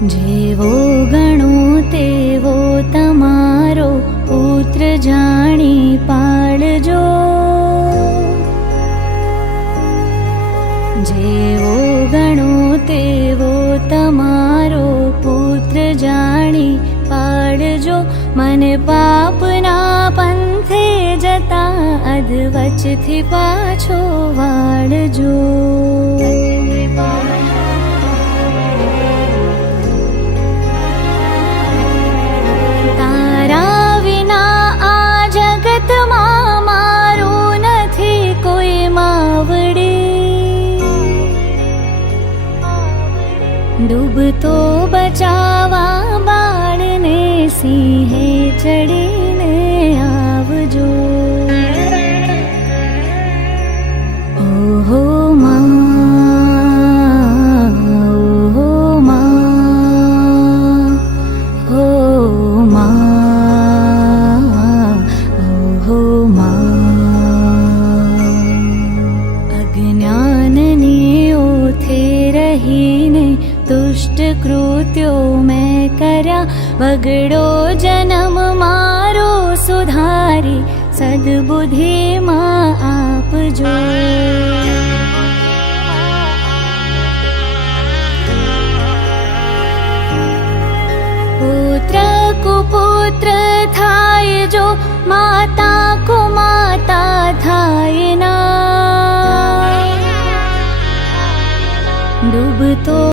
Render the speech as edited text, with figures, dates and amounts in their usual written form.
જેવો ગણો તેવો તમારો પુત્ર જાણી પાળજો. જેવો ગણો તેવો તમારો પુત્ર જાણી પાળજો. મને પાપના પંથે જતા અધવચથી પાછો વાળજો. તારા વિના આ જગતમાં મારું નથી કોઈ માવડે. ડૂબતો બચાવા બાળને સિંહે ચડીને આવજો. ઓહો માં, ઓહો માં, ઓ માં, ઓહો માં. અજ્ઞાનની ઓથે રહીને દુષ્ટ કૃત્યો મેં કર્યા. બગડો જન્મ મારો સુધારી સદબુદ્ધિમાં આપજો. પુત્ર કુપુત્ર થાય જો, માતા કુમાતા થાય